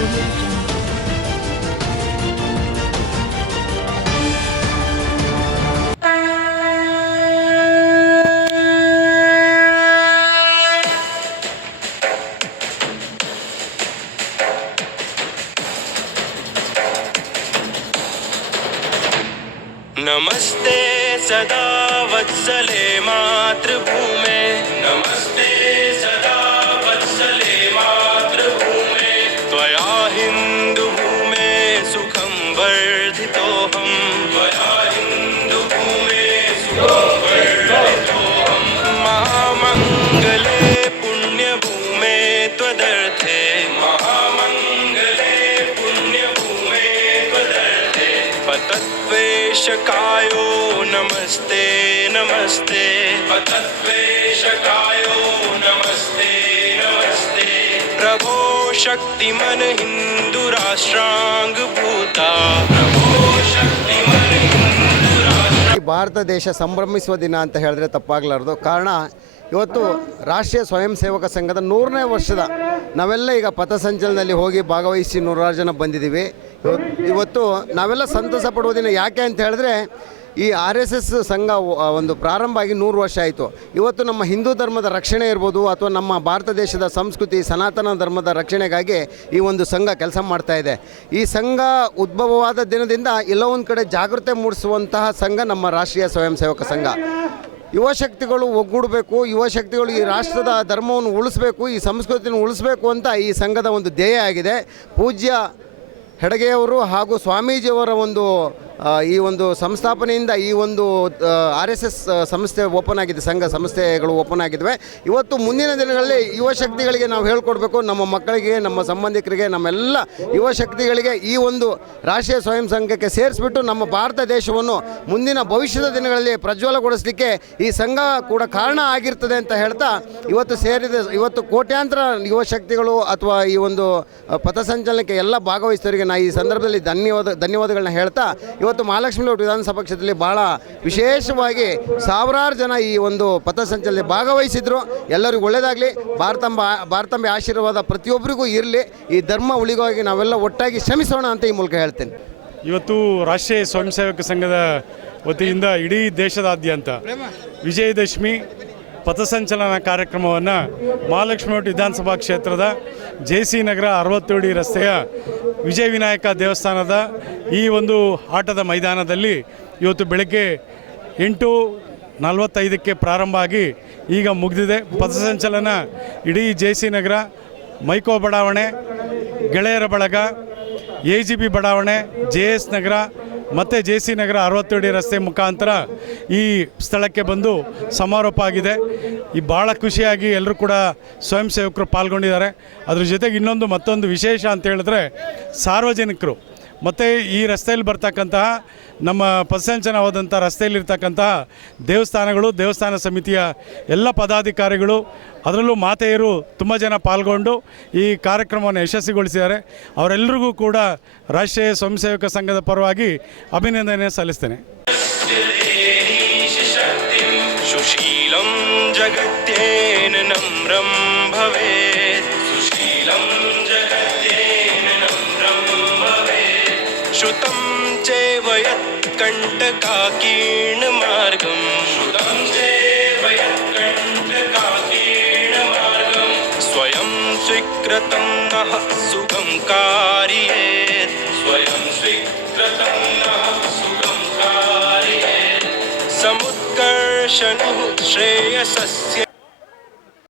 audio jungle. नमस्ते सदा वत्सले मातृभूमे पतत्वेशकायो नमस्ते नमस्ते पतत्वेशकायो नमस्ते नमस्ते प्रभो शक्तिमन हिन्दुराष्ट्राङ्ग भूता प्रभो शक्तिमन ಈ ಭಾರತ ದೇಶ ಸಂಭ್ರಮಿಸುವ ದಿನ ಅಂತ ಹೇಳಿದ್ರೆ ತಪ್ಪಾಗಲಾರ್ದು ಕಾರಣ ಇವತ್ತು ರಾಷ್ಟ್ರೀಯ ಸ್ವಯಂ ಸೇವಕ ಸಂಘದ ನೂರನೇ ವರ್ಷದ ನಾವೆಲ್ಲ ಈಗ ಪಥಸಂಚಲನದಲ್ಲಿ ಹೋಗಿ ಭಾಗವಹಿಸಿ ನೂರಾರು ಜನ ಬಂದಿದ್ದೀವಿ ಇವತ್ತು ನಾವೆಲ್ಲ ಸಂತಸ ಪಡುವ ದಿನ ಯಾಕೆ ಅಂತ ಹೇಳಿದ್ರೆ ಈ ಆರ್ ಎಸ್ ಎಸ್ ಸಂಘ ಒಂದು ಪ್ರಾರಂಭ ಆಗಿ ನೂರು ವರ್ಷ ಆಯಿತು. ಇವತ್ತು ನಮ್ಮ ಹಿಂದೂ ಧರ್ಮದ ರಕ್ಷಣೆ ಇರ್ಬೋದು, ಅಥವಾ ನಮ್ಮ ಭಾರತ ದೇಶದ ಸಂಸ್ಕೃತಿ, ಸನಾತನ ಧರ್ಮದ ರಕ್ಷಣೆಗಾಗಿ ಈ ಒಂದು ಸಂಘ ಕೆಲಸ ಮಾಡ್ತಾ ಇದೆ. ಈ ಸಂಘ ಉದ್ಭವವಾದ ದಿನದಿಂದ ಎಲ್ಲ ಒಂದು ಕಡೆ ಜಾಗೃತಿ ಮೂಡಿಸುವಂತಹ ಸಂಘ ನಮ್ಮ ರಾಷ್ಟ್ರೀಯ ಸ್ವಯಂ ಸೇವಕ ಸಂಘ. ಯುವ ಶಕ್ತಿಗಳು ಒಗ್ಗೂಡಬೇಕು, ಯುವ ಶಕ್ತಿಗಳು ಈ ರಾಷ್ಟ್ರದ ಧರ್ಮವನ್ನು ಉಳಿಸ್ಬೇಕು, ಈ ಸಂಸ್ಕೃತಿಯನ್ನು ಉಳಿಸ್ಬೇಕು ಅಂತ ಈ ಸಂಘದ ಒಂದು ಧ್ಯೇಯ ಆಗಿದೆ. ಪೂಜ್ಯ ಹೆಡಗೆಯವರು ಹಾಗೂ ಸ್ವಾಮೀಜಿಯವರ ಒಂದು ಈ ಒಂದು ಸಂಸ್ಥಾಪನೆಯಿಂದ ಈ ಒಂದು ಆರ್ ಎಸ್ ಎಸ್ ಸಂಸ್ಥೆ ಓಪನ್ ಆಗಿದೆ, ಸಂಘ ಸಂಸ್ಥೆಗಳು ಓಪನ್ ಆಗಿದ್ದಾವೆ ಇವತ್ತು ಮುಂದಿನ ದಿನಗಳಲ್ಲಿ ಯುವ ಶಕ್ತಿಗಳಿಗೆ ನಾವು ಹೇಳ್ಕೊಡ್ಬೇಕು, ನಮ್ಮ ಮಕ್ಕಳಿಗೆ, ನಮ್ಮ ಸಂಬಂಧಿಕರಿಗೆ, ನಮ್ಮೆಲ್ಲ ಯುವ ಶಕ್ತಿಗಳಿಗೆ ಈ ಒಂದು ರಾಷ್ಟ್ರೀಯ ಸ್ವಯಂ ಸಂಘಕ್ಕೆ ಸೇರಿಸ್ಬಿಟ್ಟು ನಮ್ಮ ಭಾರತ ದೇಶವನ್ನು ಮುಂದಿನ ಭವಿಷ್ಯದ ದಿನಗಳಲ್ಲಿ ಪ್ರಜ್ವಲಗೊಳಿಸಲಿಕ್ಕೆ ಈ ಸಂಘ ಕೂಡ ಕಾರಣ ಆಗಿರ್ತದೆ ಅಂತ ಹೇಳ್ತಾ, ಇವತ್ತು ಸೇರಿದ, ಇವತ್ತು ಕೋಟ್ಯಾಂತರ ಯುವ ಶಕ್ತಿಗಳು ಅಥವಾ ಈ ಒಂದು ಪಥಸಂಚಲನಕ್ಕೆ ಎಲ್ಲ ಭಾಗವಹಿಸಿದವರಿಗೆ ನಾ ಈ ಸಂದರ್ಭದಲ್ಲಿ ಧನ್ಯವಾದ, ಧನ್ಯವಾದಗಳನ್ನ ಹೇಳ್ತಾ, ಇವತ್ತು ಮಹಾಲಕ್ಷ್ಮಿ ಲೋಟ್ ವಿಧಾನಸಭಾ ಕ್ಷೇತ್ರದಲ್ಲಿ ಭಾಳ ವಿಶೇಷವಾಗಿ ಸಾವಿರಾರು ಜನ ಈ ಒಂದು ಪಥಸಂಚಲನೆ ಭಾಗವಹಿಸಿದ್ರು. ಎಲ್ಲರಿಗೂ ಒಳ್ಳೆಯದಾಗಲಿ ಭಾರತಂಬ, ಭಾರತಾಂಬೆ ಆಶೀರ್ವಾದ ಪ್ರತಿಯೊಬ್ಬರಿಗೂ ಇರಲಿ. ಈ ಧರ್ಮ ಉಳಿಗಾಗಿ ನಾವೆಲ್ಲ ಒಟ್ಟಾಗಿ ಶ್ರಮಿಸೋಣ ಅಂತ ಈ ಮೂಲಕ ಹೇಳ್ತೇನೆ. ಇವತ್ತು ರಾಷ್ಟ್ರೀಯ ಸ್ವಯಂ ಸಂಘದ ವತಿಯಿಂದ ಇಡೀ ದೇಶದಾದ್ಯಂತ ವಿಜಯದಶಮಿ ಪಥಸಂಚಲನ ಕಾರ್ಯಕ್ರಮವನ್ನು ಮಹಾಲಕ್ಷ್ಮಿ ವಿಧಾನಸಭಾ ಕ್ಷೇತ್ರದ ಜೆ ಸಿ ನಗರ ಅರವತ್ತೇಳು ರಸ್ತೆಯ ವಿಜಯ ವಿನಾಯಕ ದೇವಸ್ಥಾನದ ಈ ಒಂದು ಆಟದ ಮೈದಾನದಲ್ಲಿ ಇವತ್ತು ಬೆಳಗ್ಗೆ ಎಂಟು ನಲವತ್ತೈದಕ್ಕೆ ಪ್ರಾರಂಭ ಆಗಿ ಈಗ ಮುಗಿದಿದೆ. ಪಥಸಂಚಲನ ಇಡೀ ಜೆ ಸಿ ನಗರ, ಮೈಕೋ ಬಡಾವಣೆ, ಗೆಳೆಯರ ಬಳಗ, ಎ ಜಿ ಬಿ ಬಡಾವಣೆ, ಜೆ ಎಸ್ ನಗರ ಮತ್ತು ಜೆ ಸಿ ನಗರ ಅರವತ್ತೆರಡು ರಸ್ತೆ ಮುಖಾಂತರ ಈ ಸ್ಥಳಕ್ಕೆ ಬಂದು ಸಮಾರೋಪ ಆಗಿದೆ. ಈ ಭಾಳ ಖುಷಿಯಾಗಿ ಎಲ್ಲರೂ ಕೂಡ ಸ್ವಯಂ ಸೇವಕರು ಪಾಲ್ಗೊಂಡಿದ್ದಾರೆ. ಅದ್ರ ಜೊತೆಗೆ ಇನ್ನೊಂದು ಮತ್ತೊಂದು ವಿಶೇಷ ಅಂತ ಹೇಳಿದ್ರೆ ಸಾರ್ವಜನಿಕರು. ಮತ್ತು ಈ ರಸ್ತೆಯಲ್ಲಿ ಬರ್ತಕ್ಕಂತಹ ನಮ್ಮ ಪಸಂಚನವಾದಂಥ ರಸ್ತೆಯಲ್ಲಿರ್ತಕ್ಕಂತಹ ದೇವಸ್ಥಾನಗಳು, ದೇವಸ್ಥಾನ ಸಮಿತಿಯ ಎಲ್ಲ ಪದಾಧಿಕಾರಿಗಳು, ಅದರಲ್ಲೂ ಮಾತೆಯರು ತುಂಬ ಜನ ಪಾಲ್ಗೊಂಡು ಈ ಕಾರ್ಯಕ್ರಮವನ್ನು ಯಶಸ್ವಿಗೊಳಿಸಿದ್ದಾರೆ. ಅವರೆಲ್ಲರಿಗೂ ಕೂಡ ರಾಷ್ಟ್ರೀಯ ಸ್ವಯಂಸೇವಕ ಸಂಘದ ಪರವಾಗಿ ಅಭಿನಂದನೆ ಸಲ್ಲಿಸ್ತೇನೆ. ಜಗತ್ತೇನ ನಮ್ರಂ. श्रुतं चैव यत्कण्टकाकीर्णमार्गं श्रुतं चैव यत्कण्टकाकीर्णमार्गं स्वयं स्वीकृतं नः सुगं कारयेत्। स्वयं स्वीकृतं नः सुगं कारयेत्। समुत्कर्षणुः श्रेयसस्य